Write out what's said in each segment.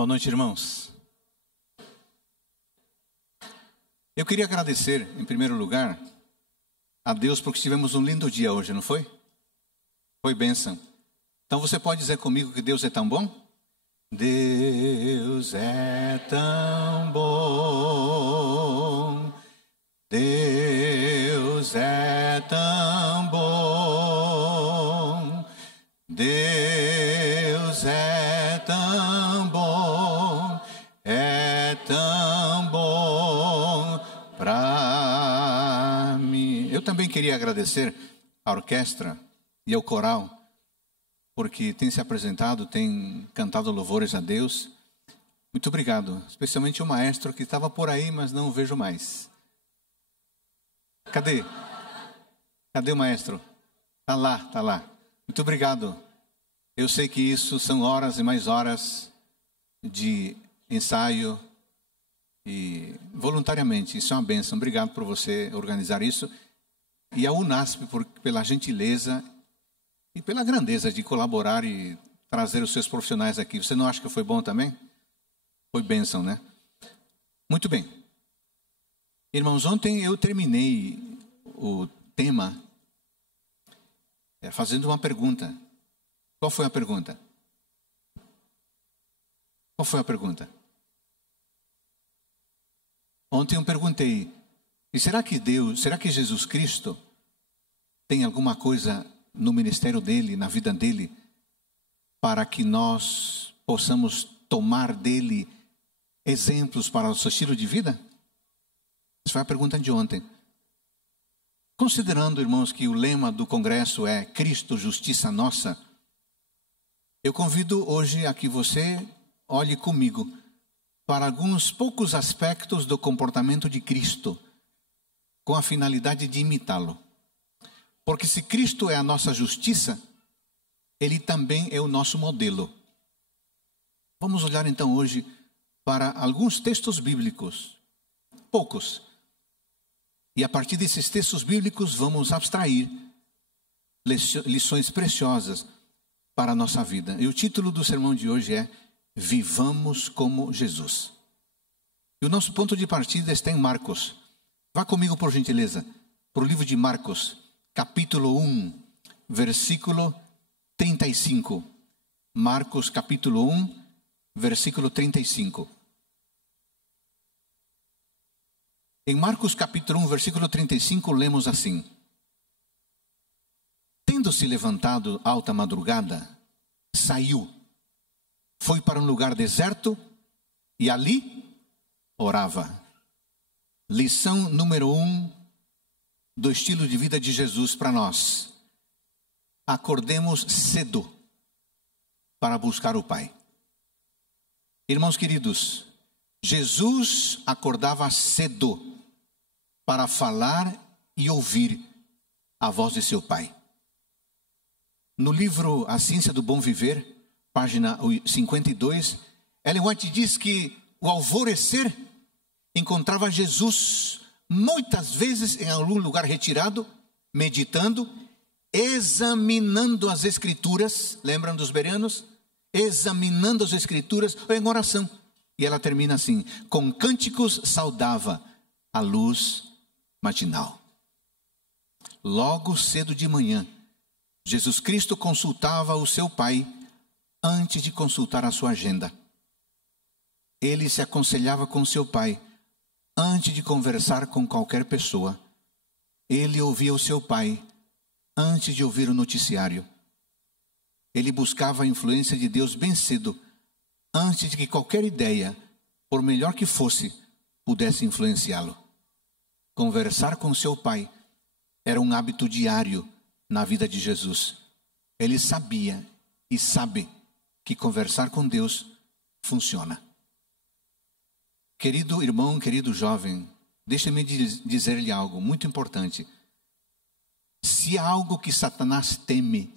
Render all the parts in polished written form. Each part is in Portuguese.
Boa noite, irmãos. Eu queria agradecer, em primeiro lugar, a Deus porque tivemos um lindo dia hoje, não foi? Foi bênção. Então você pode dizer comigo que Deus é tão bom? Deus é tão bom. Deus é tão bom. Deus é tão bom. É tão bom para mim. Eu também queria agradecer à orquestra e ao coral, porque tem se apresentado, tem cantado louvores a Deus. Muito obrigado, especialmente o maestro que estava por aí, mas não o vejo mais. Cadê? Cadê o maestro? Tá lá. Muito obrigado. Eu sei que isso são horas e mais horas de ensaio e voluntariamente, isso é uma bênção. Obrigado por você organizar isso. E a UNASP pela gentileza e pela grandeza de colaborar e trazer os seus profissionais aqui. Você não acha que foi bom também? Foi bênção, né? Muito bem. Irmãos, ontem eu terminei o tema fazendo uma pergunta. Qual foi a pergunta? Qual foi a pergunta? Ontem eu perguntei, e será que Jesus Cristo tem alguma coisa no ministério dele, na vida dele, para que nós possamos tomar dele exemplos para o seu estilo de vida? Essa foi a pergunta de ontem. Considerando, irmãos, que o lema do congresso é Cristo, Justiça Nossa, eu convido hoje a que você olhe comigo para alguns poucos aspectos do comportamento de Cristo, com a finalidade de imitá-lo. Porque se Cristo é a nossa justiça, Ele também é o nosso modelo. Vamos olhar então hoje para alguns textos bíblicos, poucos. E a partir desses textos bíblicos vamos abstrair lições preciosas para a nossa vida. E o título do sermão de hoje é Vivamos como Jesus. E o nosso ponto de partida está em Marcos. Vá comigo, por gentileza, para o livro de Marcos, capítulo 1, versículo 35. Marcos, capítulo 1, versículo 35. Em Marcos, capítulo 1, versículo 35, lemos assim: Tendo-se levantado alta madrugada, saiu, foi para um lugar deserto e ali orava. Lição número 1 do estilo de vida de Jesus para nós. Acordemos cedo para buscar o Pai. Irmãos queridos, Jesus acordava cedo para falar e ouvir a voz de seu Pai. No livro A Ciência do Bom Viver, página 52, Ellen White diz que o alvorecer encontrava Jesus muitas vezes em algum lugar retirado, meditando, examinando as Escrituras, lembram dos bereanos? Examinando as Escrituras em oração. E ela termina assim: com cânticos saudava a luz matinal. Logo cedo de manhã, Jesus Cristo consultava o seu Pai antes de consultar a sua agenda. Ele se aconselhava com seu Pai antes de conversar com qualquer pessoa. Ele ouvia o seu Pai antes de ouvir o noticiário. Ele buscava a influência de Deus bem cedo, antes de que qualquer ideia, por melhor que fosse, pudesse influenciá-lo. Conversar com seu Pai era um hábito diário na vida de Jesus. Ele sabia e sabe que conversar com Deus funciona. Querido irmão, querido jovem, deixe-me dizer-lhe algo muito importante. Se há algo que Satanás teme,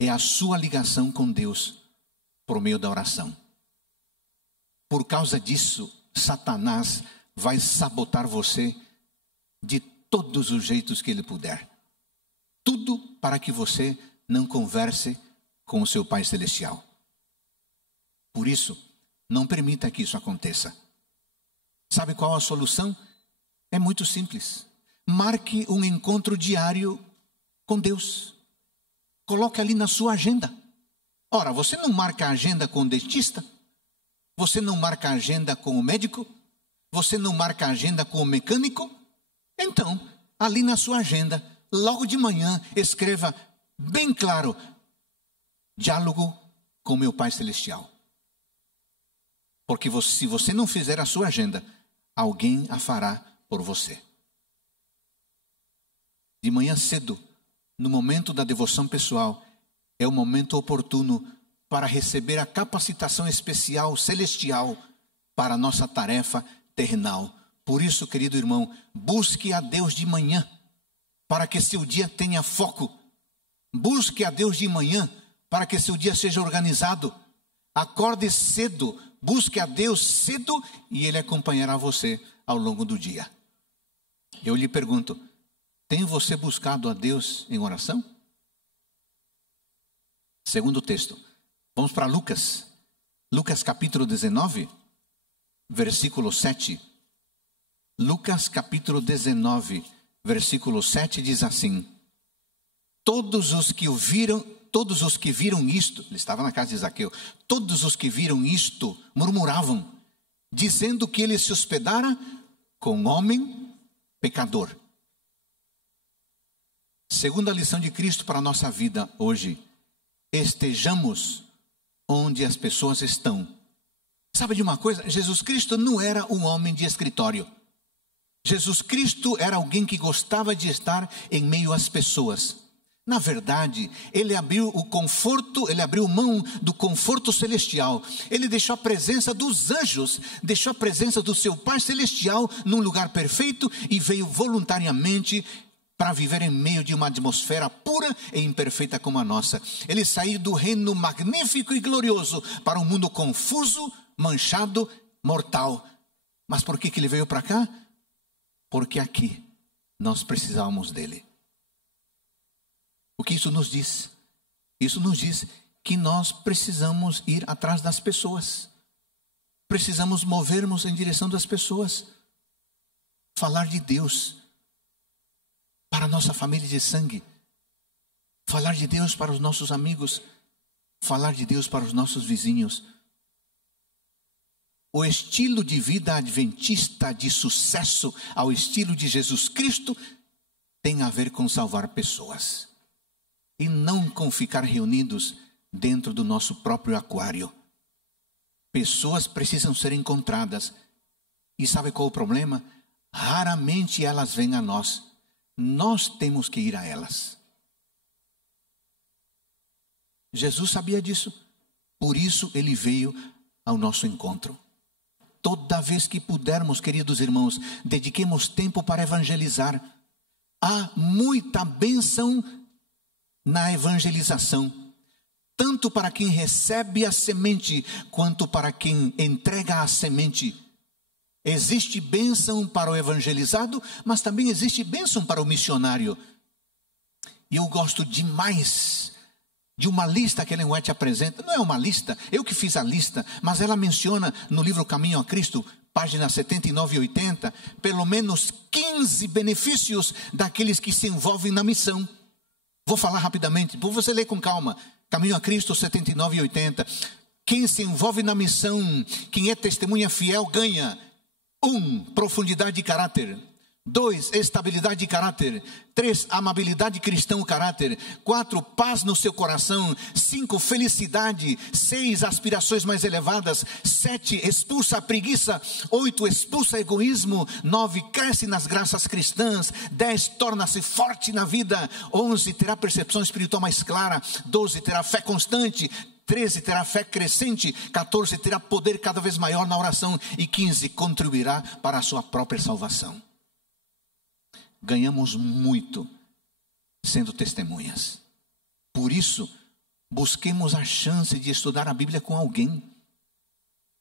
é a sua ligação com Deus por meio da oração. Por causa disso, Satanás vai sabotar você de todos os jeitos que ele puder. Tudo para que você não converse com o seu Pai Celestial. Por isso, Não permita que isso aconteça. Sabe qual a solução? É muito simples. Marque um encontro diário com Deus. Coloque ali na sua agenda. Ora, você não marca a agenda com o dentista? Você não marca a agenda com o médico? Você não marca a agenda com o mecânico? Então, ali na sua agenda, logo de manhã, escreva bem claro: diálogo com meu Pai Celestial. Porque se você não fizer a sua agenda, alguém a fará por você. De manhã cedo, no momento da devoção pessoal, é o momento oportuno para receber a capacitação especial, celestial, para a nossa tarefa terrenal. Por isso, querido irmão, busque a Deus de manhã, para que seu dia tenha foco. Busque a Deus de manhã, para que seu dia seja organizado. Acorde cedo, busque a Deus cedo e Ele acompanhará você ao longo do dia. Eu lhe pergunto, tem você buscado a Deus em oração? Segundo texto, vamos para Lucas. Lucas capítulo 19, versículo 7. Lucas capítulo 19, versículo 7 diz assim: todos os que viram isto, ele estava na casa de Zaqueu, todos os que viram isto murmuravam, dizendo que ele se hospedara com homem pecador. Segunda lição de Cristo para a nossa vida hoje: estejamos onde as pessoas estão. Sabe de uma coisa? Jesus Cristo não era um homem de escritório. Jesus Cristo era alguém que gostava de estar em meio às pessoas. Na verdade, ele abriu mão do conforto celestial. Ele deixou a presença dos anjos, deixou a presença do seu Pai Celestial num lugar perfeito e veio voluntariamente para viver em meio de uma atmosfera pura e imperfeita como a nossa. Ele saiu do reino magnífico e glorioso para um mundo confuso, manchado, mortal. Mas por que ele veio para cá? Porque aqui nós precisávamos dele. O que isso nos diz? Isso nos diz que nós precisamos ir atrás das pessoas. Precisamos movermos em direção das pessoas. Falar de Deus para a nossa família de sangue. Falar de Deus para os nossos amigos. Falar de Deus para os nossos vizinhos. O estilo de vida adventista de sucesso ao estilo de Jesus Cristo tem a ver com salvar pessoas. E não com ficar reunidos dentro do nosso próprio aquário. Pessoas precisam ser encontradas. E sabe qual é o problema? Raramente elas vêm a nós. Nós temos que ir a elas. Jesus sabia disso. Por isso ele veio ao nosso encontro. Toda vez que pudermos, queridos irmãos, dediquemos tempo para evangelizar. Há muita bênção na evangelização, tanto para quem recebe a semente, quanto para quem entrega a semente. Existe bênção para o evangelizado, mas também existe bênção para o missionário. E eu gosto demais de uma lista que Ellen White apresenta. Não é uma lista, eu que fiz a lista, mas ela menciona no livro Caminho a Cristo, páginas 79 e 80, pelo menos 15 benefícios daqueles que se envolvem na missão. Vou falar rapidamente, por você ler com calma. Caminho a Cristo 79 e 80. Quem se envolve na missão, quem é testemunha fiel, ganha 1. Profundidade de caráter. 2. Estabilidade de caráter. 3. Amabilidade cristã, o caráter. 4. Paz no seu coração. 5. Felicidade. 6. Aspirações mais elevadas. 7. Expulsa a preguiça. 8. Expulsa egoísmo. 9. Cresce nas graças cristãs. 10. Torna-se forte na vida. 11. Terá percepção espiritual mais clara. 12. Terá fé constante. 13. Terá fé crescente. 14. Terá poder cada vez maior na oração. E 15. Contribuirá para a sua própria salvação. Ganhamos muito sendo testemunhas. Por isso, busquemos a chance de estudar a Bíblia com alguém,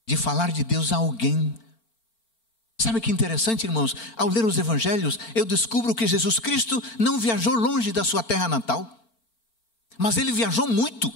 de falar de Deus a alguém. Sabe que interessante, irmãos? Ao ler os evangelhos, eu descubro que Jesus Cristo não viajou longe da sua terra natal, mas ele viajou muito.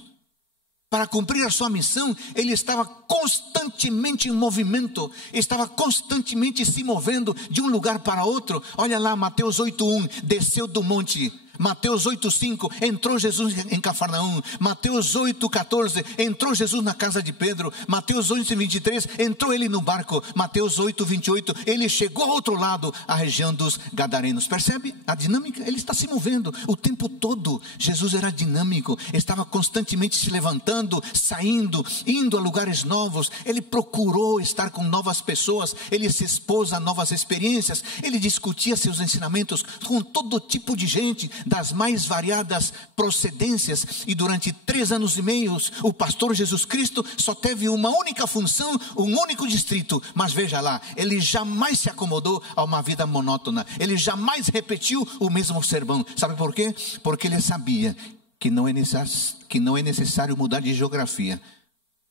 para cumprir a sua missão, ele estava constantemente em movimento, estava constantemente se movendo de um lugar para outro. Olha lá, Mateus 8:1, desceu do monte. Mateus 8:5, entrou Jesus em Cafarnaum. Mateus 8:14, entrou Jesus na casa de Pedro. Mateus 8:23, entrou ele no barco. Mateus 8:28, ele chegou ao outro lado, a região dos Gadarenos. Percebe a dinâmica? Ele está se movendo o tempo todo. Jesus era dinâmico, estava constantemente se levantando, saindo, indo a lugares novos. Ele procurou estar com novas pessoas, ele se expôs a novas experiências, ele discutia seus ensinamentos com todo tipo de gente, das mais variadas procedências. E durante 3 anos e meio, o pastor Jesus Cristo só teve uma única função, um único distrito. Mas veja lá, ele jamais se acomodou a uma vida monótona, ele jamais repetiu o mesmo sermão. Sabe por quê? Porque ele sabia que não é necessário mudar de geografia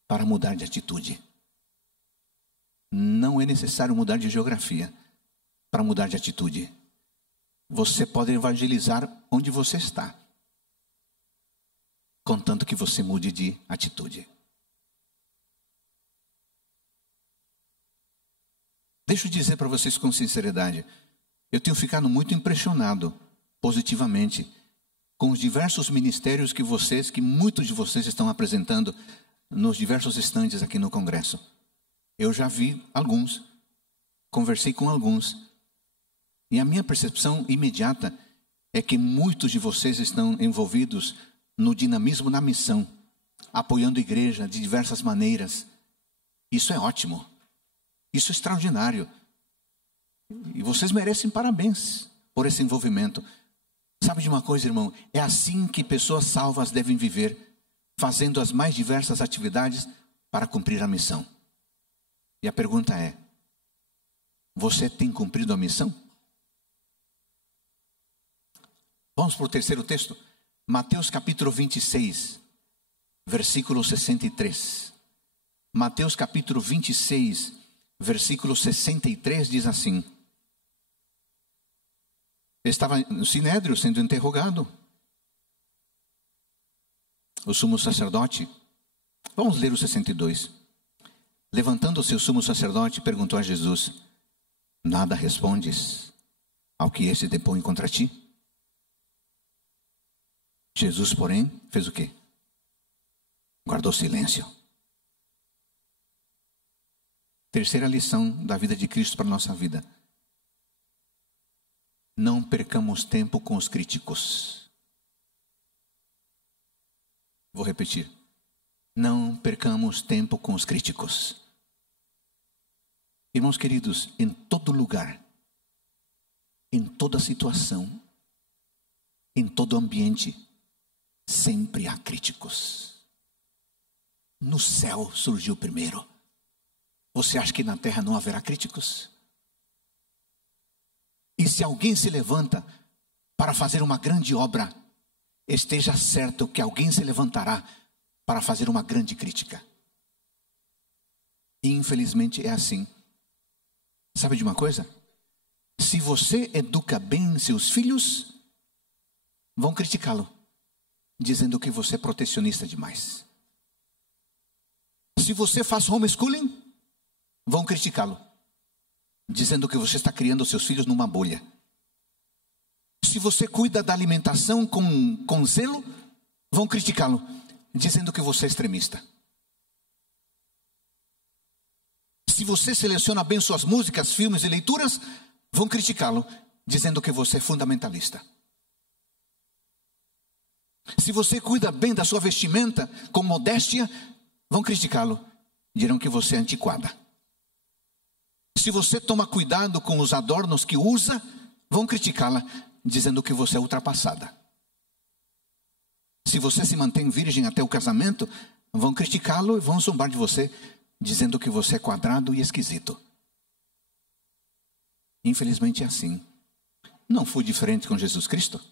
para mudar de atitude. Não é necessário mudar de geografia para mudar de atitude. Você pode evangelizar onde você está, contanto que você mude de atitude. Deixa eu dizer para vocês com sinceridade, eu tenho ficado muito impressionado positivamente com os diversos ministérios que muitos de vocês estão apresentando nos diversos estandes aqui no Congresso. Eu já vi alguns, conversei com alguns, e a minha percepção imediata é que muitos de vocês estão envolvidos no dinamismo na missão, apoiando a igreja de diversas maneiras. Isso é ótimo, isso é extraordinário. E vocês merecem parabéns por esse envolvimento. Sabe de uma coisa, irmão? É assim que pessoas salvas devem viver, fazendo as mais diversas atividades para cumprir a missão. E a pergunta é: você tem cumprido a missão? Vamos para o terceiro texto, Mateus capítulo 26, versículo 63. Mateus capítulo 26, versículo 63 diz assim: estava no Sinédrio sendo interrogado o sumo sacerdote. Vamos ler o 62. Levantando-se o sumo sacerdote, perguntou a Jesus: nada respondes ao que este depõe contra ti? Jesus, porém, fez o quê? Guardou silêncio. Terceira lição da vida de Cristo para a nossa vida: não percamos tempo com os críticos. Vou repetir: não percamos tempo com os críticos. Irmãos queridos, em todo lugar, em toda situação, em todo ambiente, sempre há críticos. No céu surgiu primeiro. Você acha que na terra não haverá críticos? E se alguém se levanta para fazer uma grande obra, esteja certo que alguém se levantará para fazer uma grande crítica. E infelizmente é assim. Sabe de uma coisa? Se você educa bem seus filhos, vão criticá-lo, dizendo que você é protecionista demais. Se você faz homeschooling, vão criticá-lo, dizendo que você está criando seus filhos numa bolha. Se você cuida da alimentação com zelo, vão criticá-lo, dizendo que você é extremista. Se você seleciona bem suas músicas, filmes e leituras, vão criticá-lo, dizendo que você é fundamentalista. Se você cuida bem da sua vestimenta com modéstia, vão criticá-lo, dirão que você é antiquada. Se você toma cuidado com os adornos que usa, vão criticá-la, dizendo que você é ultrapassada. Se você se mantém virgem até o casamento, vão criticá-lo e vão zombar de você, dizendo que você é quadrado e esquisito. Infelizmente é assim. Não foi diferente com Jesus Cristo.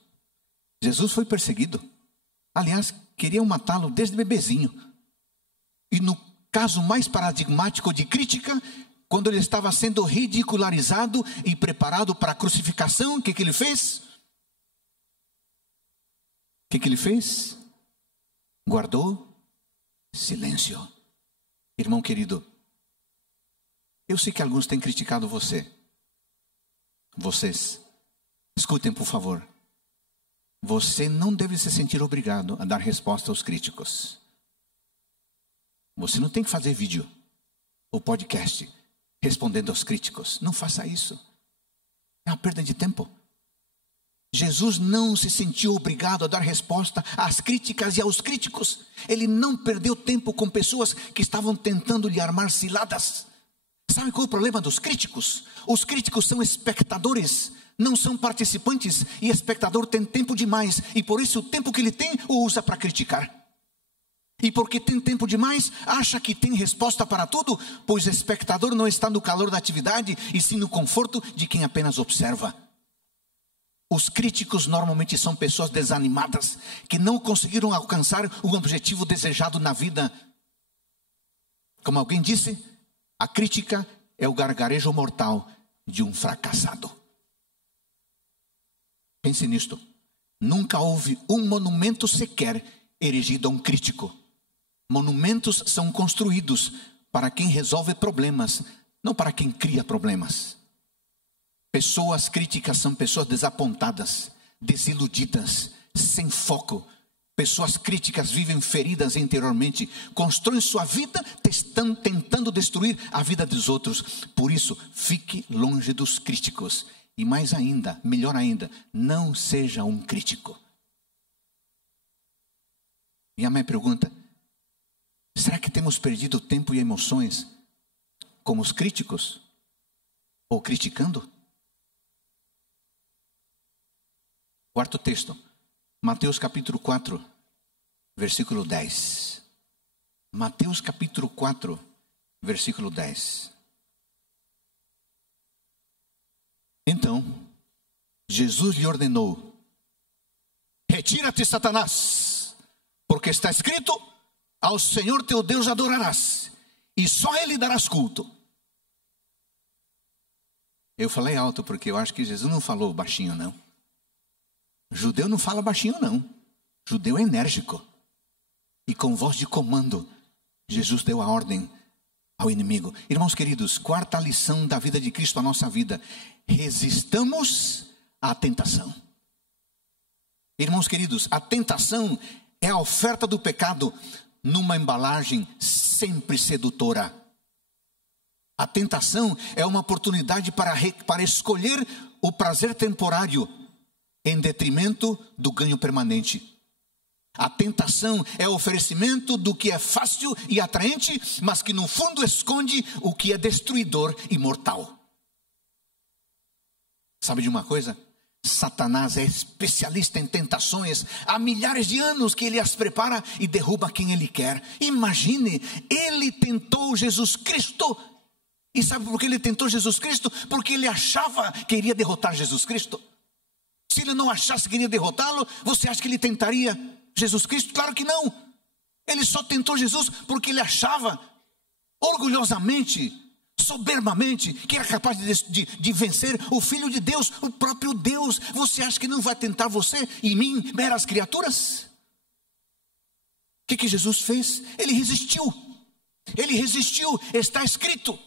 Jesus foi perseguido. Aliás, queriam matá-lo desde bebezinho. E no caso mais paradigmático de crítica, quando ele estava sendo ridicularizado e preparado para a crucificação, o que ele fez? O que ele fez? Guardou silêncio. Irmão querido, eu sei que alguns têm criticado vocês. Escutem, por favor. Você não deve se sentir obrigado a dar resposta aos críticos. Você não tem que fazer vídeo ou podcast respondendo aos críticos. Não faça isso. É uma perda de tempo. Jesus não se sentiu obrigado a dar resposta às críticas e aos críticos. Ele não perdeu tempo com pessoas que estavam tentando lhe armar ciladas. Sabe qual é o problema dos críticos? Os críticos são espectadores, não são participantes. E espectador tem tempo demais, e por isso o tempo que ele tem o usa para criticar. E porque tem tempo demais, acha que tem resposta para tudo, pois o espectador não está no calor da atividade, e sim no conforto de quem apenas observa. Os críticos normalmente são pessoas desanimadas, que não conseguiram alcançar o objetivo desejado na vida. Como alguém disse, a crítica é o gargarejo mortal de um fracassado. Pense nisto. Nunca houve um monumento sequer erigido a um crítico. Monumentos são construídos para quem resolve problemas, não para quem cria problemas. Pessoas críticas são pessoas desapontadas, desiludidas, sem foco. Pessoas críticas vivem feridas interiormente, constroem sua vida tentando destruir a vida dos outros. Por isso, fique longe dos críticos. E mais ainda, melhor ainda, não seja um crítico. E a minha pergunta, será que temos perdido tempo e emoções com os críticos? Ou criticando? Quarto texto, Mateus capítulo 4, versículo 10. Mateus capítulo 4, versículo 10. Então, Jesus lhe ordenou: retira-te, Satanás, porque está escrito: ao Senhor teu Deus adorarás, e só Ele darás culto. Eu falei alto porque eu acho que Jesus não falou baixinho, não. Judeu não fala baixinho, não. Judeu é enérgico. E com voz de comando, Jesus deu a ordem ao inimigo. Irmãos queridos, quarta lição da vida de Cristo, a nossa vida: resistamos à tentação. Irmãos queridos, a tentação é a oferta do pecado numa embalagem sempre sedutora. A tentação é uma oportunidade para escolher o prazer temporário em detrimento do ganho permanente. A tentação é o oferecimento do que é fácil e atraente, mas que no fundo esconde o que é destruidor e mortal. Sabe de uma coisa? Satanás é especialista em tentações. Há milhares de anos que ele as prepara e derruba quem ele quer. Imagine, ele tentou Jesus Cristo. E sabe por que ele tentou Jesus Cristo? Porque ele achava que iria derrotar Jesus Cristo. Se ele não achasse que iria derrotá-lo, você acha que ele tentaria Jesus Cristo? Claro que não. Ele só tentou Jesus porque ele achava orgulhosamente, soberbamente, que era capaz de vencer o Filho de Deus, o próprio Deus. Você acha que não vai tentar você e mim, meras criaturas? O que Jesus fez? Ele resistiu. Ele resistiu, está escrito.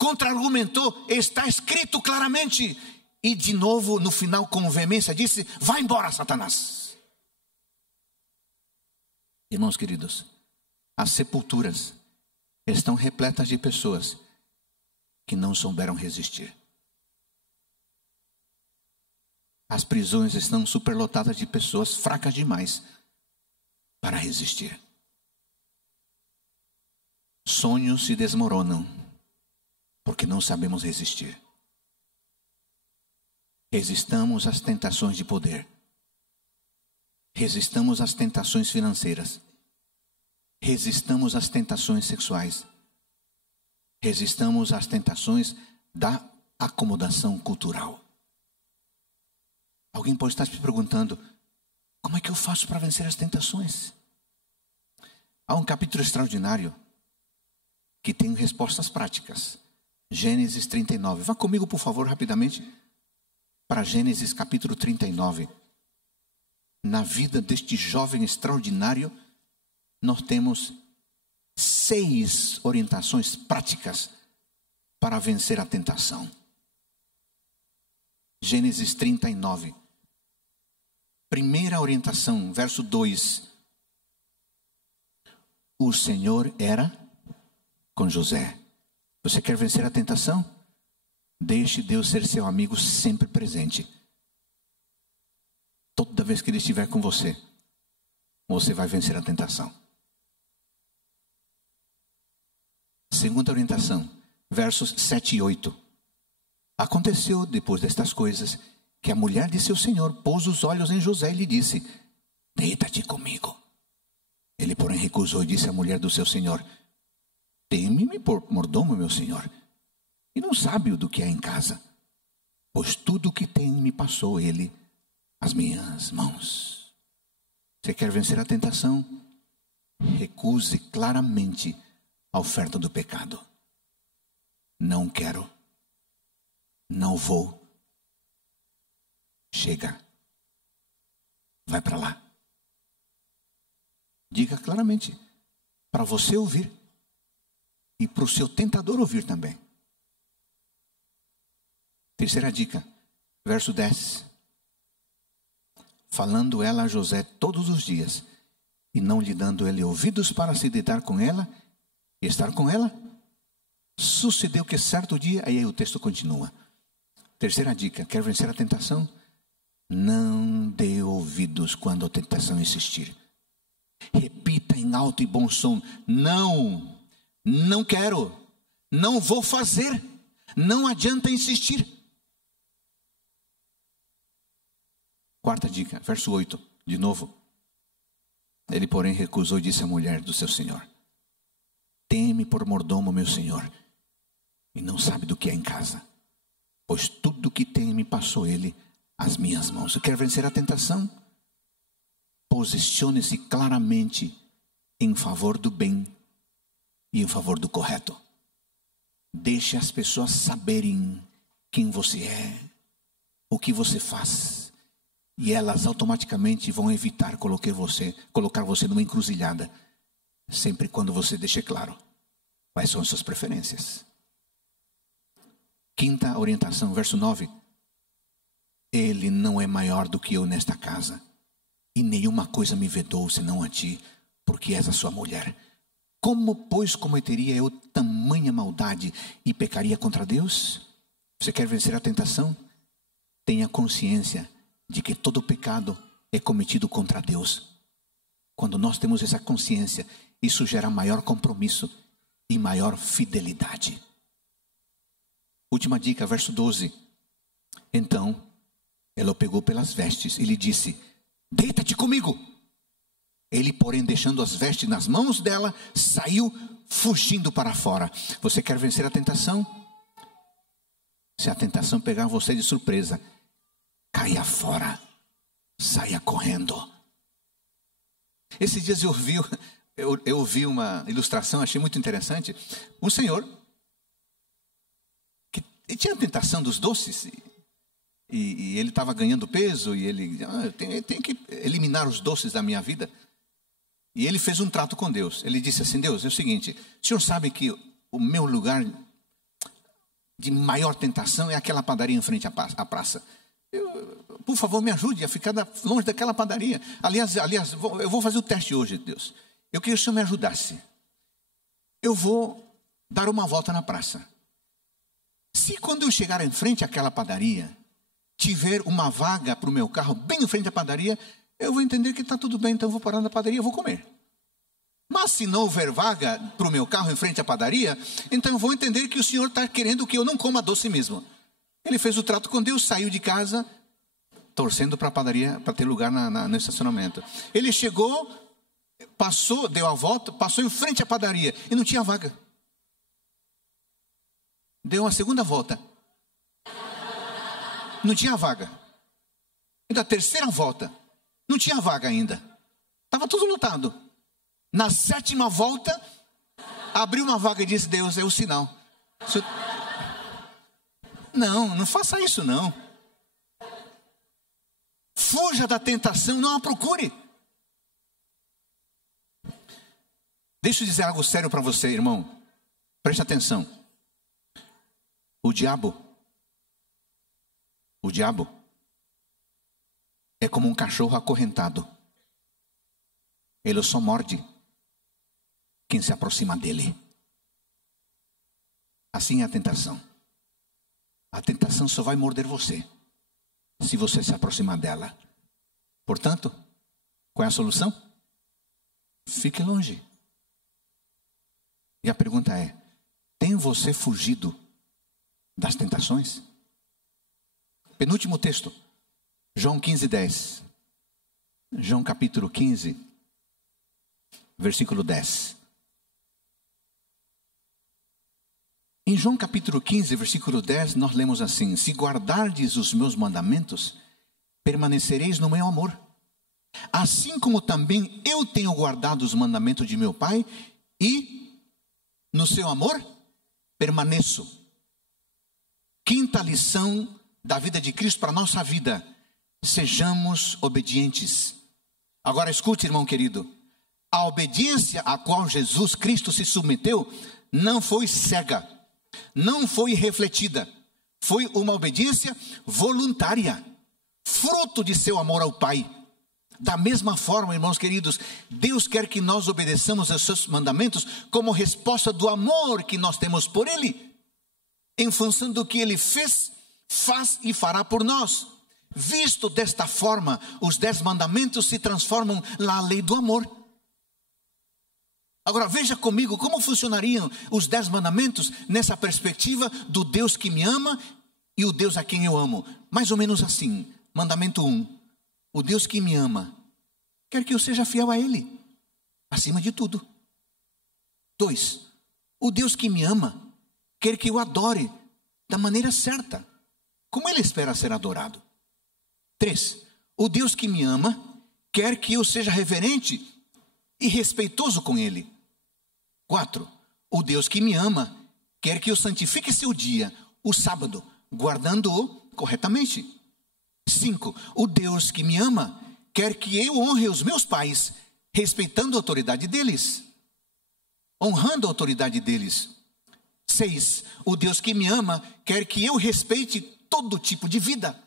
Contra-argumentou, está escrito claramente. E de novo, no final, com veemência, disse: vai embora, Satanás. Irmãos queridos, as sepulturas estão repletas de pessoas que não souberam resistir. As prisões estão superlotadas de pessoas fracas demais para resistir. Sonhos se desmoronam porque não sabemos resistir. Resistamos às tentações de poder. Resistamos às tentações financeiras. Resistamos às tentações sexuais. Resistamos às tentações da acomodação cultural. Alguém pode estar se perguntando: como é que eu faço para vencer as tentações? Há um capítulo extraordinário que tem respostas práticas. Gênesis 39. Vá comigo, por favor, rapidamente, para Gênesis capítulo 39. Na vida deste jovem extraordinário nós temos 6 orientações práticas para vencer a tentação. Gênesis 39. Primeira orientação, verso 2. O Senhor era com José. Você quer vencer a tentação? Deixe Deus ser seu amigo sempre presente. Toda vez que Ele estiver com você, você vai vencer a tentação. Segunda orientação, versos 7 e 8. Aconteceu, depois destas coisas, que a mulher de seu senhor pôs os olhos em José e lhe disse: deita-te comigo. Ele, porém, recusou e disse à mulher do seu senhor: teme-me por mordomo, meu senhor, e não sabe do que há em casa, pois tudo o que tem me passou ele às minhas mãos. Você quer vencer a tentação? Recuse claramente a oferta do pecado. Não quero. Não vou. Chega. Vai para lá. Diga claramente, para você ouvir e para o seu tentador ouvir também. Terceira dica, verso 10. Falando ela a José todos os dias, e não lhe dando ele ouvidos para se deitar com ela e estar com ela, sucedeu que certo dia, aí o texto continua. Terceira dica, quer vencer a tentação? Não dê ouvidos quando a tentação insistir. Repita em alto e bom som: não, não quero, não vou fazer, não adianta insistir. Quarta dica, verso 8, de novo. Ele, porém, recusou e disse à mulher do seu senhor: teme por mordomo, meu senhor, e não sabe do que há em casa, pois tudo o que tem me passou ele às minhas mãos. Você quer vencer a tentação? Posicione-se claramente em favor do bem e em favor do correto. Deixe as pessoas saberem quem você é, o que você faz, e elas automaticamente vão evitar colocar você numa encruzilhada, sempre quando você deixe claro quais são as suas preferências. Quinta orientação, verso 9. Ele não é maior do que eu nesta casa, e nenhuma coisa me vedou senão a ti, porque és a sua mulher. Como, pois, cometeria eu tamanha maldade e pecaria contra Deus? Você quer vencer a tentação? Tenha consciência de que todo pecado é cometido contra Deus. Quando nós temos essa consciência, isso gera maior compromisso e maior fidelidade. Última dica, verso 12. Então, ela o pegou pelas vestes e lhe disse: deita-te comigo. Ele, porém, deixando as vestes nas mãos dela, saiu fugindo para fora. Você quer vencer a tentação? Se a tentação pegar você de surpresa, caia fora, saia correndo. Esses dias eu ouvi uma ilustração, achei muito interessante. Um senhor que tinha a tentação dos doces, e ele estava ganhando peso, e ele eu tenho que eliminar os doces da minha vida. E ele fez um trato com Deus. Ele disse assim: Deus, é o seguinte, o senhor sabe que o meu lugar de maior tentação é aquela padaria em frente à praça. Por favor, me ajude a ficar longe daquela padaria. Aliás, eu vou fazer o teste hoje, Deus. Eu queria que o senhor me ajudasse. Eu vou dar uma volta na praça. Se quando eu chegar em frente àquela padaria, tiver uma vaga para o meu carro bem em frente à padaria, eu vou entender que está tudo bem, então eu vou parar na padaria e vou comer. Mas se não houver vaga para o meu carro em frente à padaria, então eu vou entender que o senhor está querendo que eu não coma doce mesmo. Ele fez o trato com Deus, saiu de casa, torcendo para a padaria, para ter lugar no estacionamento. Ele chegou, passou, deu a volta, passou em frente à padaria e não tinha vaga. Deu uma segunda volta. Não tinha vaga. E da terceira volta, não tinha vaga ainda. Estava tudo lotado. Na sétima volta, abriu uma vaga e disse: Deus, é o sinal. Não faça isso não. Fuja da tentação, não a procure. Deixa eu dizer algo sério para você, irmão. Preste atenção. O diabo é como um cachorro acorrentado. Ele só morde quem se aproxima dele. Assim é a tentação. A tentação só vai morder você se você se aproximar dela. Portanto, qual é a solução? Fique longe. E a pergunta é: tem você fugido das tentações? Penúltimo texto, João 15:10. João capítulo 15, versículo 10. Em João capítulo 15, versículo 10, nós lemos assim: se guardardes os meus mandamentos, permanecereis no meu amor, assim como também eu tenho guardado os mandamentos de meu Pai, e no seu amor permaneço. Quinta lição da vida de Cristo para a nossa vida: sejamos obedientes. Agora escute, irmão querido, a obediência a qual Jesus Cristo se submeteu não foi cega, não foi refletida, foi uma obediência voluntária, fruto de seu amor ao Pai. Da mesma forma, irmãos queridos, Deus quer que nós obedeçamos aos seus mandamentos como resposta do amor que nós temos por Ele, em função do que Ele fez, faz e fará por nós. Visto desta forma, os 10 mandamentos se transformam na lei do amor. Agora veja comigo como funcionariam os 10 mandamentos nessa perspectiva do Deus que me ama e o Deus a quem eu amo. Mais ou menos assim. Mandamento 1. O Deus que me ama quer que eu seja fiel a Ele, acima de tudo. 2. O Deus que me ama quer que eu adore da maneira certa, como Ele espera ser adorado. 3. O Deus que me ama quer que eu seja reverente e respeitoso com Ele. 4. O Deus que me ama quer que eu santifique seu dia, o sábado, guardando-o corretamente. 5. O Deus que me ama quer que eu honre os meus pais, respeitando a autoridade deles, honrando a autoridade deles. 6. O Deus que me ama quer que eu respeite todo tipo de vida.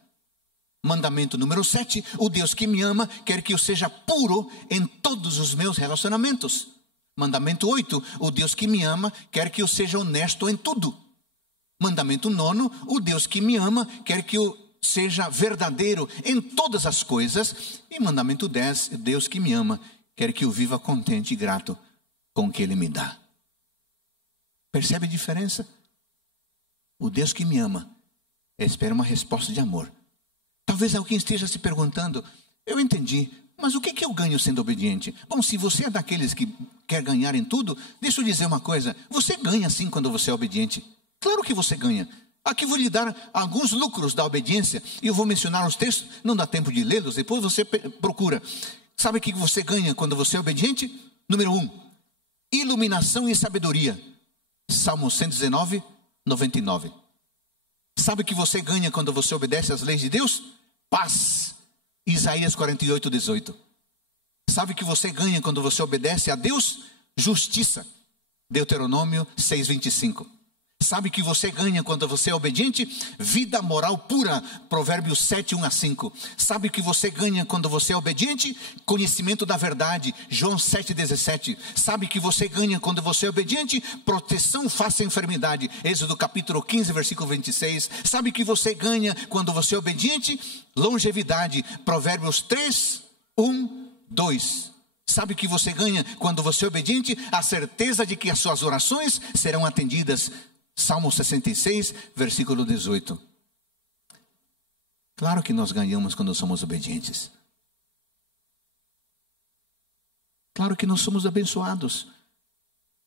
Mandamento número 7. O Deus que me ama quer que eu seja puro em todos os meus relacionamentos. Mandamento 8. O Deus que me ama quer que eu seja honesto em tudo. Mandamento 9. O Deus que me ama quer que eu seja verdadeiro em todas as coisas. E mandamento 10, Deus que me ama quer que eu viva contente e grato com o que Ele me dá. Percebe a diferença? O Deus que me ama espera uma resposta de amor. Talvez alguém esteja se perguntando: eu entendi, mas o que eu ganho sendo obediente? Bom, se você é daqueles que quer ganhar em tudo, deixa eu dizer uma coisa: você ganha sim quando você é obediente. Claro que você ganha. Aqui vou lhe dar alguns lucros da obediência, e eu vou mencionar os textos, não dá tempo de lê-los, depois você procura. Sabe o que você ganha quando você é obediente? Número 1, iluminação e sabedoria. Salmo 119, 99. Sabe o que você ganha quando você obedece às leis de Deus? Paz. Isaías 48, 18. Sabe o que você ganha quando você obedece a Deus? Justiça. Deuteronômio 6, 25. Sabe que você ganha quando você é obediente? Vida moral pura. Provérbios 7, 1 a 5. Sabe que você ganha quando você é obediente? Conhecimento da verdade. João 7, 17. Sabe que você ganha quando você é obediente? Proteção face à enfermidade. Êxodo capítulo 15, versículo 26. Sabe que você ganha quando você é obediente? Longevidade. Provérbios 3, 1, 2. Sabe que você ganha quando você é obediente? A certeza de que as suas orações serão atendidas. Salmo 66, versículo 18. Claro que nós ganhamos quando somos obedientes. Claro que nós somos abençoados.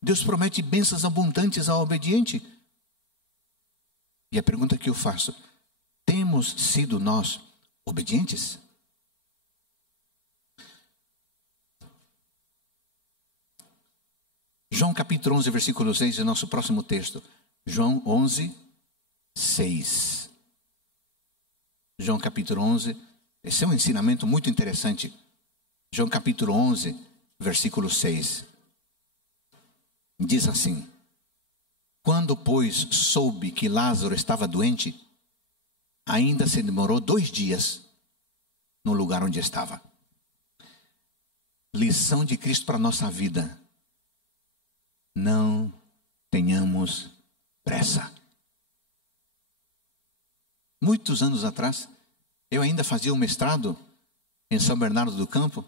Deus promete bênçãos abundantes ao obediente. E a pergunta que eu faço: temos sido nós obedientes? João capítulo 11, versículo 6 é nosso próximo texto. João 11, 6. João capítulo 11. Esse é um ensinamento muito interessante. João capítulo 11, versículo 6. diz assim: quando, pois, soube que Lázaro estava doente, ainda se demorou 2 dias no lugar onde estava. Lição de Cristo para a nossa vida: não tenhamos pressa. Muitos anos atrás, eu ainda fazia um mestrado em São Bernardo do Campo,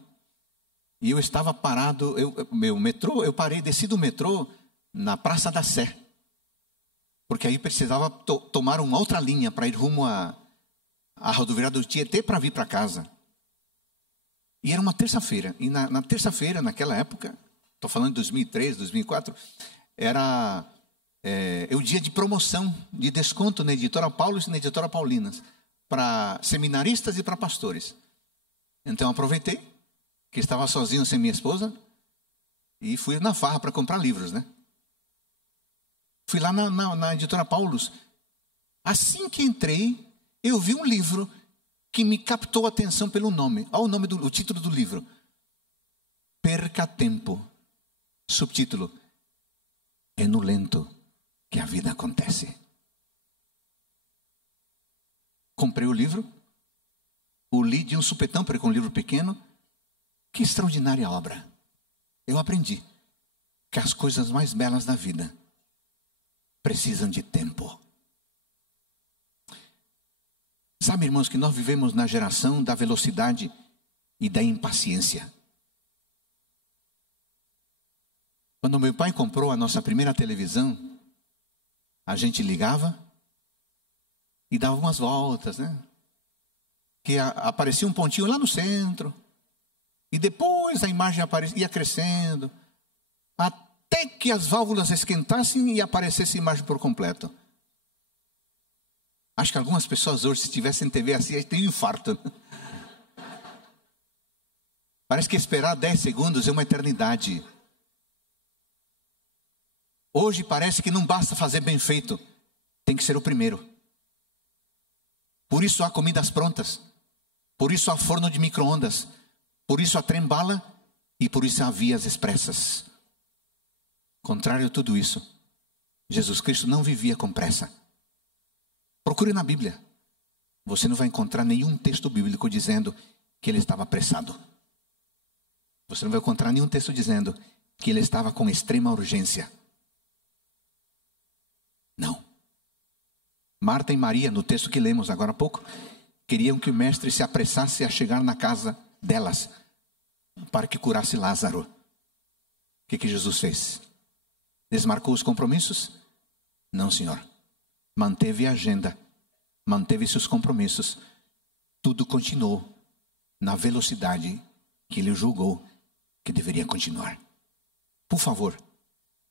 e eu estava parado, eu parei, desci do metrô na Praça da Sé, porque aí precisava tomar uma outra linha para ir rumo à rodoviária do Tietê para vir para casa. E era uma terça-feira, e na terça-feira, naquela época, estou falando de 2003, 2004, era o dia de promoção, de desconto na Editora Paulus e na Editora Paulinas, para seminaristas e para pastores. Então aproveitei que estava sozinho sem minha esposa e fui na farra para comprar livros, né? Fui lá na Editora Paulus. Assim que entrei, eu vi um livro que me captou a atenção pelo nome. Olha o título do livro: Perca Tempo. Subtítulo: é no lento que a vida acontece. Comprei o livro, o li de um supetão, porque é um livro pequeno. Que extraordinária obra. Eu aprendi que as coisas mais belas da vida precisam de tempo. Sabe, irmãos, que nós vivemos na geração da velocidade e da impaciência. Quando meu pai comprou a nossa primeira televisão, a gente ligava e dava umas voltas, né? Que aparecia um pontinho lá no centro. E depois a imagem ia crescendo, até que as válvulas esquentassem e aparecesse a imagem por completo. Acho que algumas pessoas hoje, se tivessem TV assim, tem um infarto. Parece que esperar 10 segundos é uma eternidade. Hoje parece que não basta fazer bem feito, tem que ser o primeiro. Por isso há comidas prontas, por isso há forno de micro-ondas, por isso há trem-bala e por isso há vias expressas. Contrário a tudo isso, Jesus Cristo não vivia com pressa. Procure na Bíblia. Você não vai encontrar nenhum texto bíblico dizendo que ele estava apressado. Você não vai encontrar nenhum texto dizendo que ele estava com extrema urgência. Não. Marta e Maria, no texto que lemos agora há pouco, queriam que o mestre se apressasse a chegar na casa delas para que curasse Lázaro. O que Jesus fez? Desmarcou os compromissos? Não, senhor. Manteve a agenda, manteve seus compromissos. Tudo continuou na velocidade que ele julgou que deveria continuar. Por favor,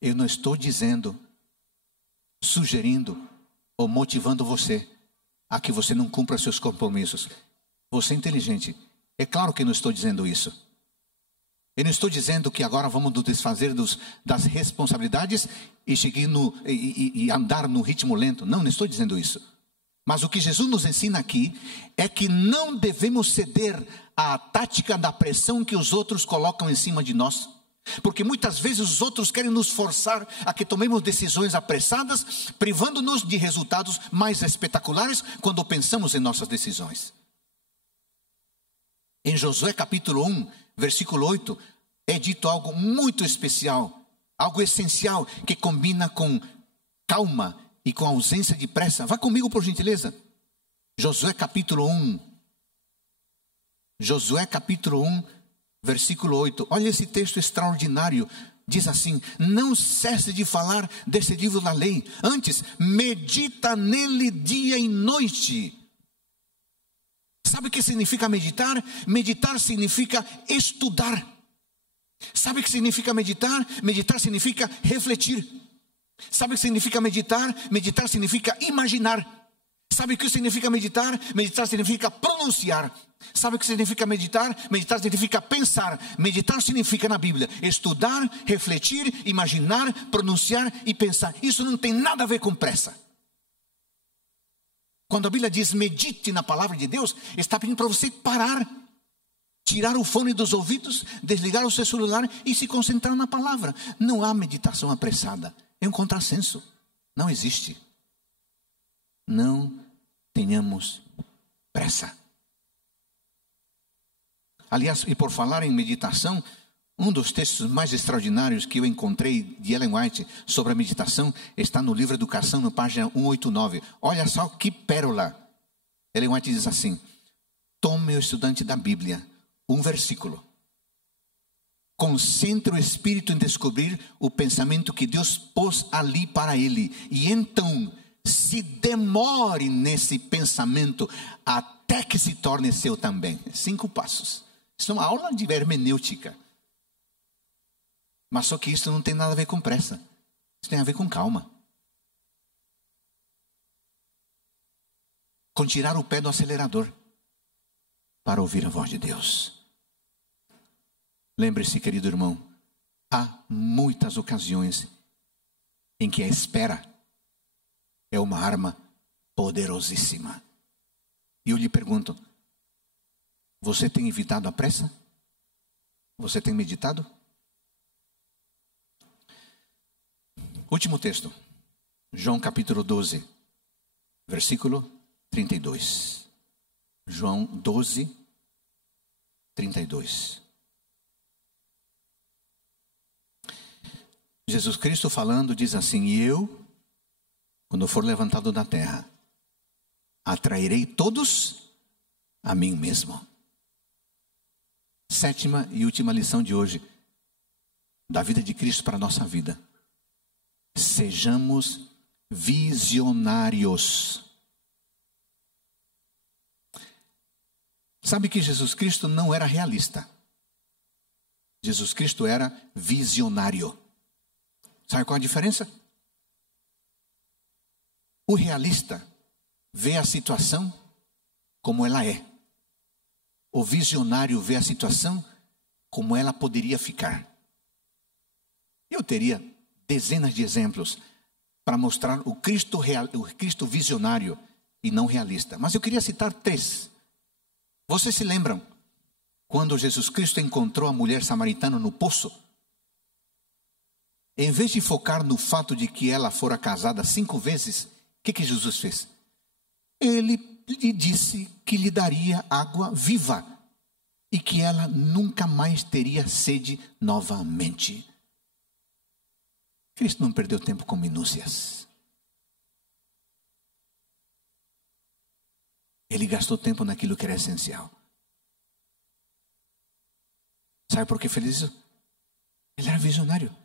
eu não estou dizendo, sugerindo ou motivando você a que você não cumpra seus compromissos. Você é inteligente. É claro que não estou dizendo isso. Eu não estou dizendo que agora vamos nos desfazer das responsabilidades e seguir e andar no ritmo lento. Não estou dizendo isso. Mas o que Jesus nos ensina aqui é que não devemos ceder à tática da pressão que os outros colocam em cima de nós. Porque muitas vezes os outros querem nos forçar a que tomemos decisões apressadas, privando-nos de resultados mais espetaculares quando pensamos em nossas decisões. Em Josué capítulo 1, versículo 8, é dito algo muito especial, algo essencial, que combina com calma e com ausência de pressa. Vá comigo, por gentileza. Josué capítulo 1. Josué capítulo 1, versículo 8. Olha esse texto extraordinário. Diz assim: não cesse de falar desse livro da lei, antes medita nele dia e noite. Sabe o que significa meditar? Meditar significa estudar. Sabe o que significa meditar? Meditar significa refletir. Sabe o que significa meditar? Meditar significa imaginar. Sabe o que significa meditar? Meditar significa pronunciar. Sabe o que significa meditar? Meditar significa pensar. Meditar significa, na Bíblia, estudar, refletir, imaginar, pronunciar e pensar. Isso não tem nada a ver com pressa. Quando a Bíblia diz medite na palavra de Deus, está pedindo para você parar. Tirar o fone dos ouvidos, desligar o seu celular e se concentrar na palavra. Não há meditação apressada. É um contrassenso. Não existe. Não tenhamos pressa. Aliás, e por falar em meditação, um dos textos mais extraordinários que eu encontrei de Ellen White sobre a meditação está no livro Educação, na página 189. Olha só que pérola. Ellen White diz assim: tome o estudante da Bíblia um versículo. Concentre o espírito em descobrir o pensamento que Deus pôs ali para ele. E então, se demore nesse pensamento até que se torne seu também. 5 passos. Isso é uma aula de hermenêutica. Mas só que isso não tem nada a ver com pressa. Isso tem a ver com calma. Com tirar o pé do acelerador para ouvir a voz de Deus. Lembre-se, querido irmão, há muitas ocasiões em que a espera é uma arma poderosíssima. E eu lhe pergunto, você tem evitado a pressa? Você tem meditado? Último texto, João capítulo 12, versículo 32. João 12, 32. Jesus Cristo falando diz assim: e eu, quando for levantado da terra, atrairei todos a mim mesmo. 7ª e última lição de hoje, da vida de Cristo para a nossa vida. Sejamos visionários. Sabe que Jesus Cristo não era realista. Jesus Cristo era visionário. Sabe qual a diferença? O realista vê a situação como ela é. O visionário vê a situação como ela poderia ficar. Eu teria dezenas de exemplos para mostrar o Cristo visionário e não realista. Mas eu queria citar 3. Vocês se lembram quando Jesus Cristo encontrou a mulher samaritana no poço? Em vez de focar no fato de que ela fora casada 5 vezes, o que Jesus fez? Ele lhe disse que lhe daria água viva e que ela nunca mais teria sede novamente. Cristo não perdeu tempo com minúcias. Ele gastou tempo naquilo que era essencial. Sabe por que fez isso? Ele era visionário.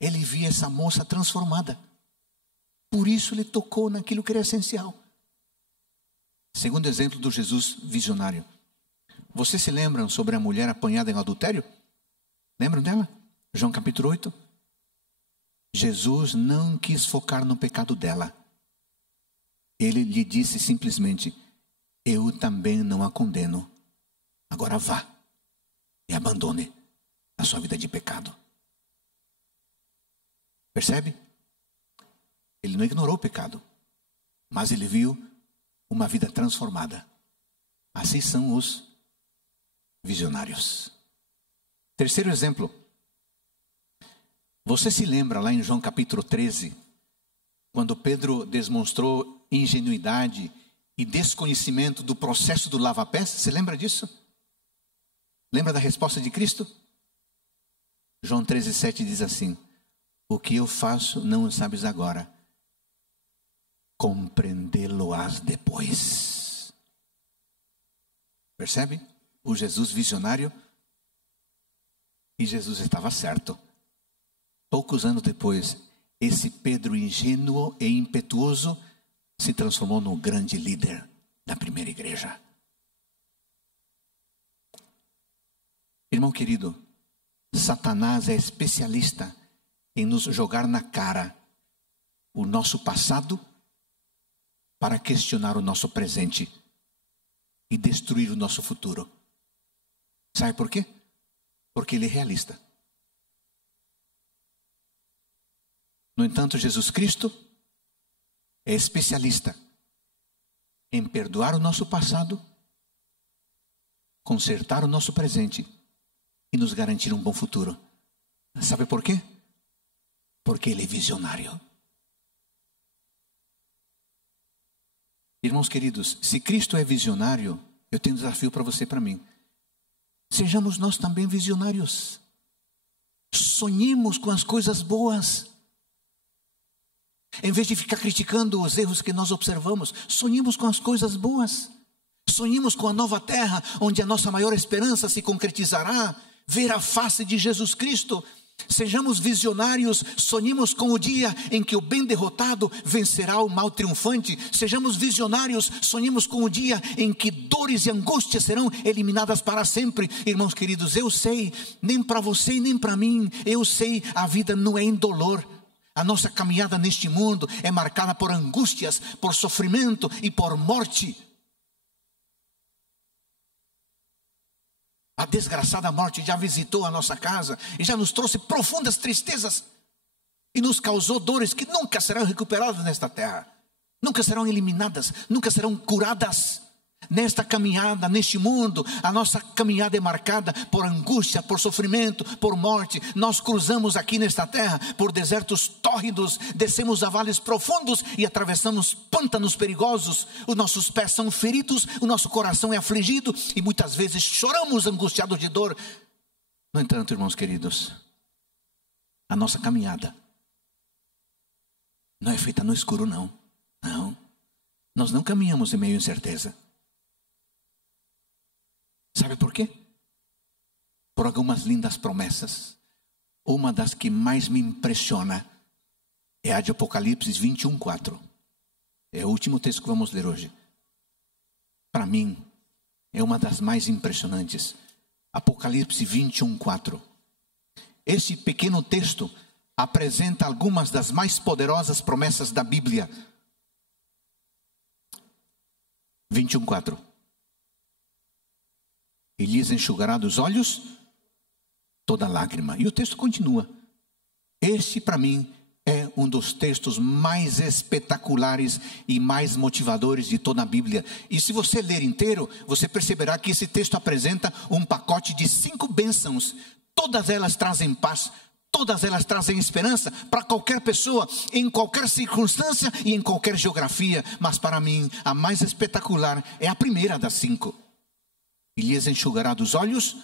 Ele via essa moça transformada. Por isso ele tocou naquilo que era essencial. Segundo exemplo do Jesus visionário. Vocês se lembram sobre a mulher apanhada em adultério? Lembram dela? João capítulo 8. Jesus não quis focar no pecado dela. Ele lhe disse simplesmente: eu também não a condeno. Agora vá e abandone a sua vida de pecado. Percebe? Ele não ignorou o pecado, mas ele viu uma vida transformada. Assim são os visionários. Terceiro exemplo. Você se lembra lá em João capítulo 13, quando Pedro demonstrou ingenuidade e desconhecimento do processo do lava-pés? Você lembra disso? Lembra da resposta de Cristo? João 13:7 diz assim: o que eu faço não sabes agora, compreendê-lo-ás depois. Percebe? O Jesus visionário. E Jesus estava certo. Poucos anos depois, esse Pedro ingênuo e impetuoso se transformou num grande líder da primeira igreja. Irmão querido, Satanás é especialista em nos jogar na cara o nosso passado para questionar o nosso presente e destruir o nosso futuro. Sabe por quê? Porque ele é realista. No entanto, Jesus Cristo é especialista em perdoar o nosso passado consertar o nosso presente e nos garantir um bom futuro. Sabe por quê? Porque Ele é visionário. Irmãos queridos, se Cristo é visionário, eu tenho um desafio para você e para mim. Sejamos nós também visionários. Sonhemos com as coisas boas. Em vez de ficar criticando os erros que nós observamos, sonhemos com as coisas boas. Sonhemos com a nova terra, onde a nossa maior esperança se concretizará, ver a face de Jesus Cristo. Sejamos visionários, sonhemos com o dia em que o bem derrotado vencerá o mal triunfante. Sejamos visionários, sonhemos com o dia em que dores e angústias serão eliminadas para sempre. Irmãos queridos, eu sei, nem para você e nem para mim, eu sei, a vida não é indolor. A nossa caminhada neste mundo é marcada por angústias, por sofrimento e por morte. A desgraçada morte já visitou a nossa casa e já nos trouxe profundas tristezas e nos causou dores que nunca serão recuperadas nesta terra, nunca serão eliminadas, nunca serão curadas. Nesta caminhada, neste mundo, a nossa caminhada é marcada por angústia, por sofrimento, por morte. Nós cruzamos aqui nesta terra por desertos tórridos, descemos a vales profundos e atravessamos pântanos perigosos. Os nossos pés são feridos, o nosso coração é afligido e muitas vezes choramos angustiados de dor. No entanto, irmãos queridos, a nossa caminhada não é feita no escuro, não. Não. Nós não caminhamos em meio à incerteza. Sabe por quê? Por algumas lindas promessas. Uma das que mais me impressiona é a de Apocalipse 21:4. É o último texto que vamos ler hoje. Para mim, é uma das mais impressionantes. Apocalipse 21:4. Esse pequeno texto apresenta algumas das mais poderosas promessas da Bíblia. 21:4. E lhes enxugará dos olhos toda lágrima. E o texto continua. Este, para mim, é um dos textos mais espetaculares e mais motivadores de toda a Bíblia. E se você ler inteiro, você perceberá que esse texto apresenta um pacote de 5 bênçãos. Todas elas trazem paz, todas elas trazem esperança para qualquer pessoa, em qualquer circunstância e em qualquer geografia. Mas para mim, a mais espetacular é a primeira das 5. E lhes enxugará dos olhos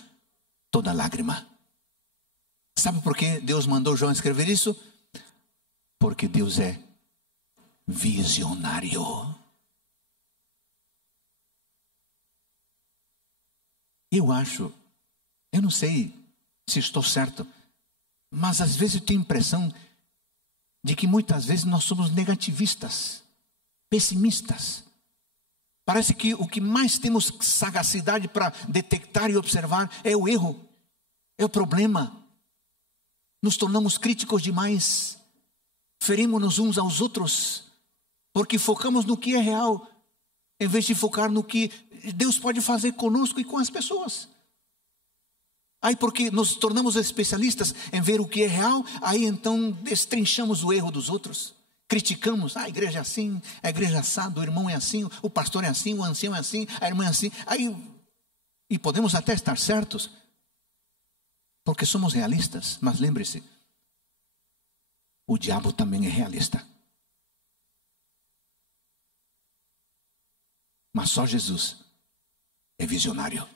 toda lágrima. Sabe por que Deus mandou João escrever isso? Porque Deus é visionário. Eu não sei se estou certo, mas às vezes eu tenho a impressão de que muitas vezes nós somos negativistas, pessimistas. Parece que o que mais temos sagacidade para detectar e observar é o erro, é o problema. Nos tornamos críticos demais, ferimos-nos uns aos outros, porque focamos no que é real, em vez de focar no que Deus pode fazer conosco e com as pessoas. Aí porque nos tornamos especialistas em ver o que é real, aí então destrinchamos o erro dos outros. Criticamos, a igreja é assim, a igreja é assado, o irmão é assim, o pastor é assim, o ancião é assim, a irmã é assim. E podemos até estar certos, porque somos realistas. Mas lembre-se, o diabo também é realista. Mas só Jesus é visionário.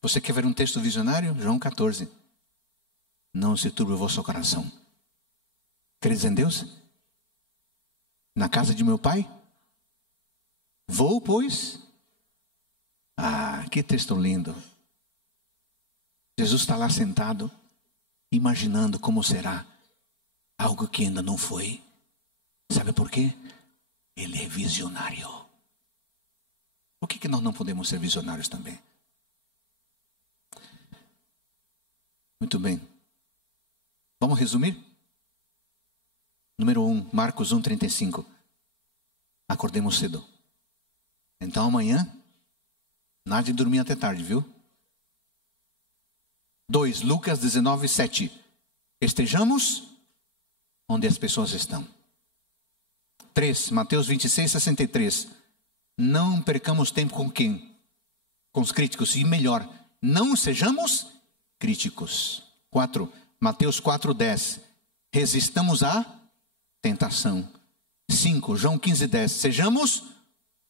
Você quer ver um texto visionário? João 14. Não se turbe o vosso coração. Credes em Deus? Na casa de meu pai? Vou, pois. Que texto lindo. Jesus está lá sentado, imaginando como será algo que ainda não foi. Sabe por quê? Ele é visionário. Por que nós não podemos ser visionários também? Muito bem. Vamos resumir? Número 1, Marcos 1:35. Acordemos cedo. Então amanhã, nada de dormir até tarde, viu? 2, Lucas 19:7. Estejamos onde as pessoas estão. 3, Mateus 26:63. não percamos tempo com quem? Com os críticos. E melhor, não sejamos críticos. 4, Mateus 4:10. Resistamos à tentação. 5, João 15:10. Sejamos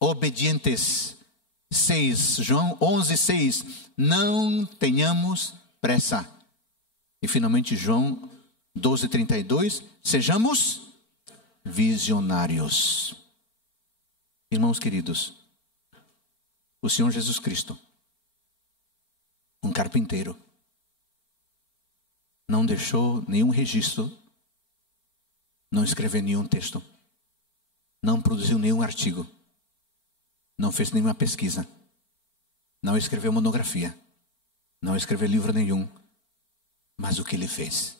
obedientes. 6, João 11:6. Não tenhamos pressa. E finalmente João 12:32. Sejamos visionários. Irmãos queridos, o Senhor Jesus Cristo, um carpinteiro, não deixou nenhum registro, não escreveu nenhum texto, não produziu nenhum artigo, não fez nenhuma pesquisa, não escreveu monografia, não escreveu livro nenhum, mas o que ele fez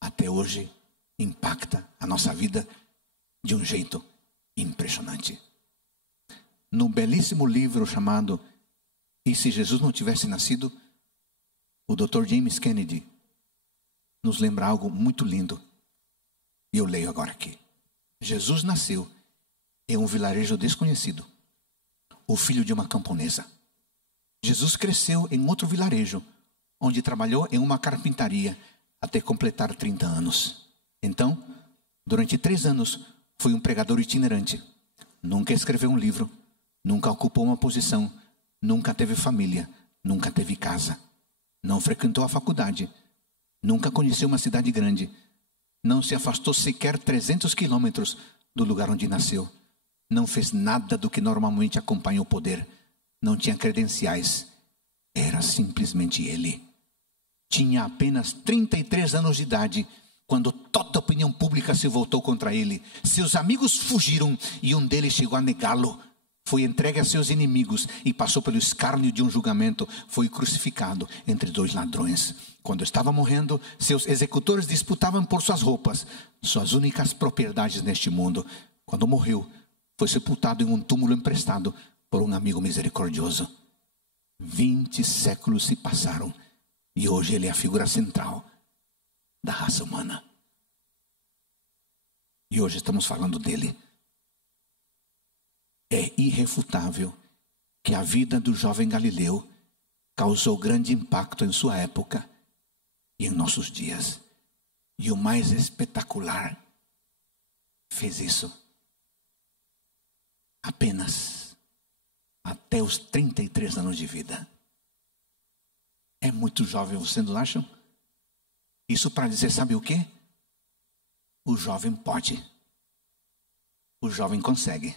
até hoje impacta a nossa vida de um jeito impressionante. No belíssimo livro chamado E se Jesus não tivesse nascido, o Dr. James Kennedy nos lembra algo muito lindo. E eu leio agora aqui. Jesus nasceu em um vilarejo desconhecido, o filho de uma camponesa. Jesus cresceu em outro vilarejo, onde trabalhou em uma carpintaria até completar 30 anos. Então, durante 3 anos, foi um pregador itinerante. Nunca escreveu um livro, nunca ocupou uma posição, nunca teve família, nunca teve casa. Não frequentou a faculdade, nunca conheceu uma cidade grande, não se afastou sequer 300 quilômetros do lugar onde nasceu. Não fez nada do que normalmente acompanha o poder. Não tinha credenciais. Era simplesmente ele. Tinha apenas 33 anos de idade quando toda a opinião pública se voltou contra ele. Seus amigos fugiram e um deles chegou a negá-lo. Foi entregue a seus inimigos e passou pelo escárnio de um julgamento. Foi crucificado entre 2 ladrões. Quando estava morrendo, seus executores disputavam por suas roupas, suas únicas propriedades neste mundo. Quando morreu, foi sepultado em um túmulo emprestado por um amigo misericordioso. 20 séculos se passaram e hoje ele é a figura central da raça humana. E hoje estamos falando dele. É irrefutável que a vida do jovem Galileu causou grande impacto em sua época e em nossos dias. E o mais espetacular, fez isso apenas até os 33 anos de vida. É muito jovem, vocês não acham? Isso para dizer, sabe o quê? O jovem pode. O jovem consegue.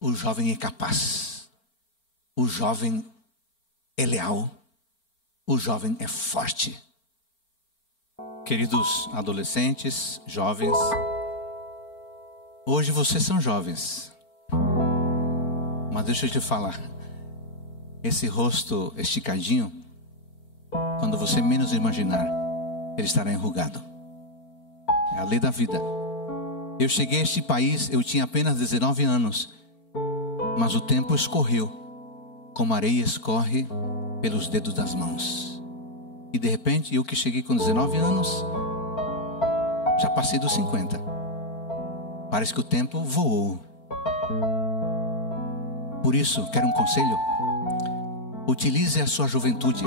O jovem é capaz. O jovem é leal. O jovem é forte. Queridos adolescentes, jovens, hoje vocês são jovens. Mas deixa eu te falar, esse rosto esticadinho, quando você menos imaginar, ele estará enrugado. É a lei da vida. Eu cheguei a este país, eu tinha apenas 19 anos, mas o tempo escorreu, como a areia escorre pelos dedos das mãos. E de repente, eu que cheguei com 19 anos, já passei dos 50. Parece que o tempo voou. Por isso, quero um conselho? Utilize a sua juventude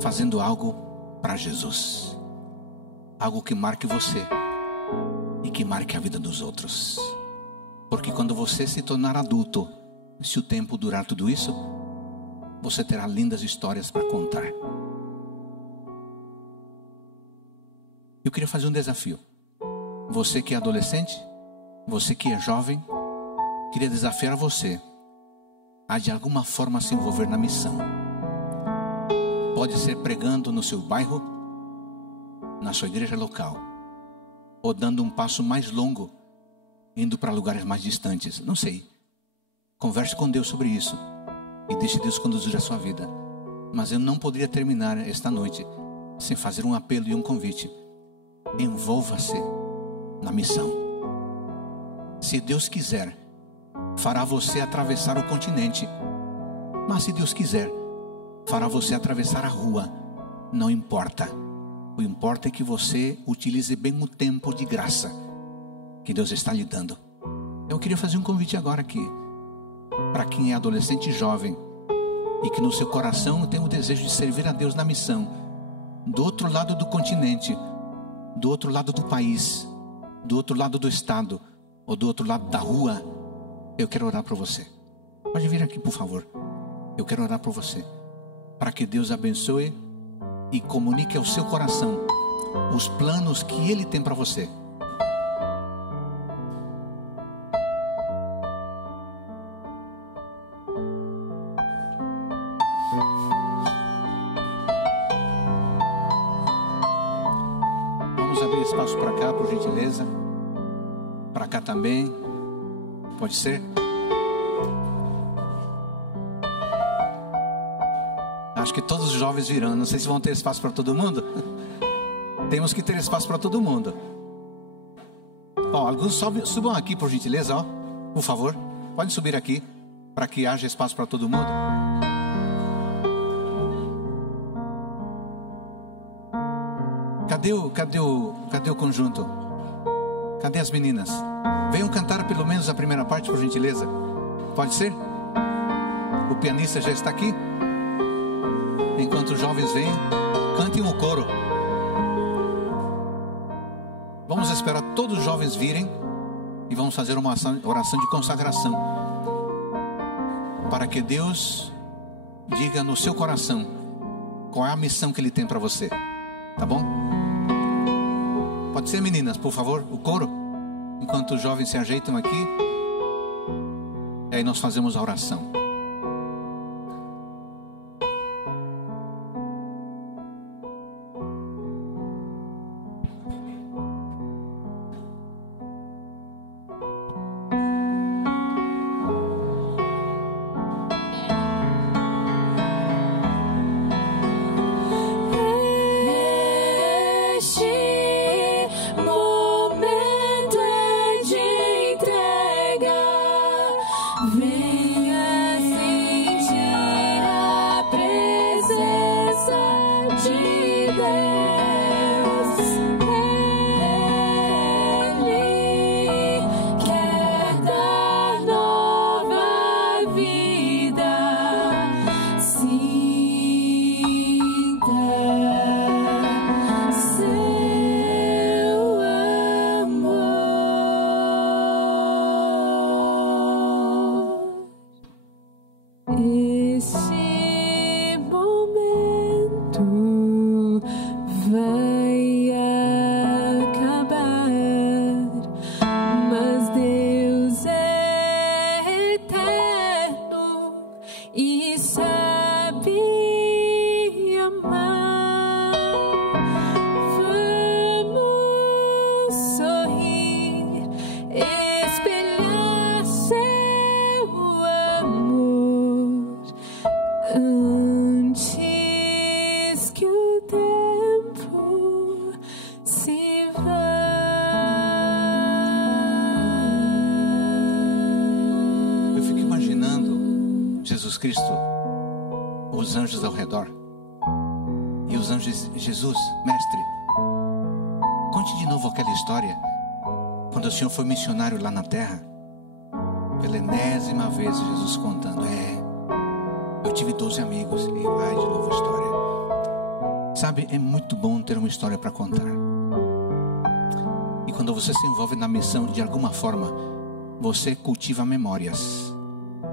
fazendo algo para Jesus. Algo que marque você e que marque a vida dos outros. Porque quando você se tornar adulto, se o tempo durar tudo isso, você terá lindas histórias para contar. Eu queria fazer um desafio. Você que é adolescente, você que é jovem, queria desafiar você a de alguma forma se envolver na missão. Pode ser pregando no seu bairro, na sua igreja local, ou dando um passo mais longo, indo para lugares mais distantes. Não sei. Converse com Deus sobre isso e deixe Deus conduzir a sua vida. Mas eu não poderia terminar esta noite sem fazer um apelo e um convite. Envolva-se na missão. Se Deus quiser, fará você atravessar o continente. Mas se Deus quiser, fará você atravessar a rua. Não importa. O que importa é que você utilize bem o tempo de graça que Deus está lhe dando. Eu queria fazer um convite agora aqui. para quem é adolescente e jovem e que no seu coração tem o desejo de servir a Deus na missão, do outro lado do continente, do outro lado do país, do outro lado do estado ou do outro lado da rua. Eu quero orar por você. Pode vir aqui, por favor. Eu quero orar por você, para que Deus abençoe e comunique ao seu coração os planos que Ele tem para você. Vamos abrir espaço para cá, por gentileza. Para cá também. Pode ser? Acho que todos os jovens virão. Não sei se vão ter espaço para todo mundo. Temos que ter espaço para todo mundo. Ó, alguns subam aqui, por gentileza, ó. Por favor, pode subir aqui, para que haja espaço para todo mundo. Cadê o conjunto? Cadê as meninas? Venham cantar pelo menos a primeira parte, por gentileza. Pode ser? O pianista já está aqui? Enquanto os jovens vêm, cantem o coro. Vamos esperar todos os jovens virem e vamos fazer uma oração de consagração, para que Deus diga no seu coração qual é a missão que Ele tem para você. Tá bom? Pode ser, meninas, por favor, o coro. Enquanto os jovens se ajeitam aqui, aí nós fazemos a oração. Cristo, os anjos ao redor, e os anjos, Jesus, mestre, conte de novo aquela história, quando o Senhor foi missionário lá na terra, pela enésima vez Jesus contando, eu tive 12 amigos, e vai de novo a história. Sabe, é muito bom ter uma história para contar, e quando você se envolve na missão, de alguma forma, você cultiva memórias,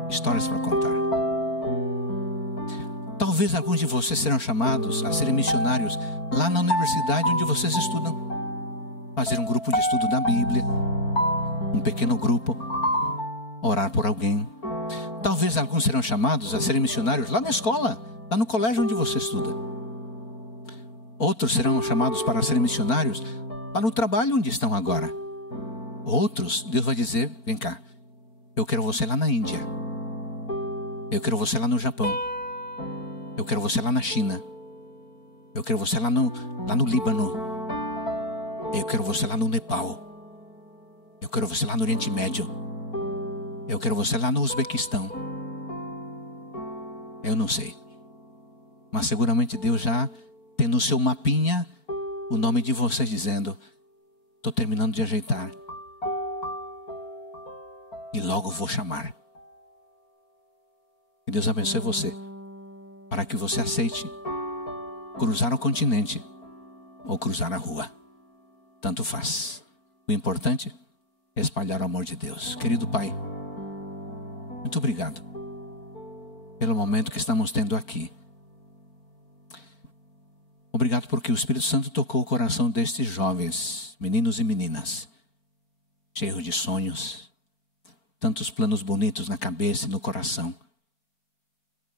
histórias para contar. Talvez alguns de vocês serão chamados a serem missionários lá na universidade onde vocês estudam. Fazer um grupo de estudo da Bíblia, um pequeno grupo, orar por alguém. Talvez alguns serão chamados a serem missionários lá na escola, lá no colégio onde você estuda. Outros serão chamados para serem missionários lá no trabalho onde estão agora. Outros, Deus vai dizer, vem cá, eu quero você lá na Índia. Eu quero você lá no Japão. Eu quero você lá na China. Eu quero você lá no Líbano. Eu quero você lá no Nepal. Eu quero você lá no Oriente Médio. Eu quero você lá no Uzbequistão. Eu não sei. Mas seguramente Deus já tem no seu mapinha o nome de vocês dizendo, estou terminando de ajeitar. E logo vou chamar. Deus abençoe você, para que você aceite cruzar o continente ou cruzar a rua. Tanto faz. O importante é espalhar o amor de Deus. Querido Pai, muito obrigado pelo momento que estamos tendo aqui. Obrigado porque o Espírito Santo tocou o coração destes jovens, meninos e meninas, cheios de sonhos, tantos planos bonitos na cabeça e no coração.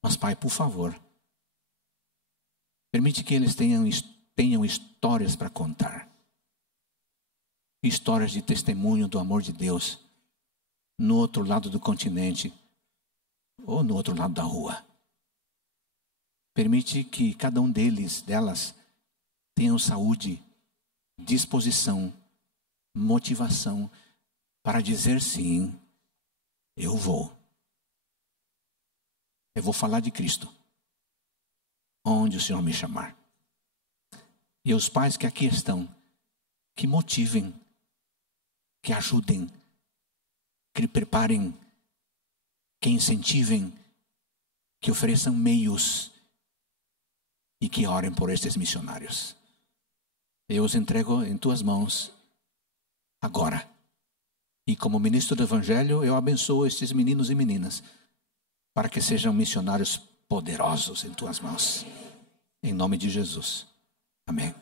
Mas, Pai, por favor, permite que eles tenham histórias para contar. Histórias de testemunho do amor de Deus no outro lado do continente ou no outro lado da rua. Permite que cada um delas tenham saúde, disposição, motivação para dizer sim, eu vou falar de Cristo onde o Senhor me chamar. E os pais que aqui estão, que motivem, que ajudem, que preparem, que incentivem, que ofereçam meios e que orem por estes missionários. Eu os entrego em tuas mãos agora. E como ministro do Evangelho, eu abençoo estes meninos e meninas para que sejam missionários poderosos em tuas mãos. Em nome de Jesus. Amém.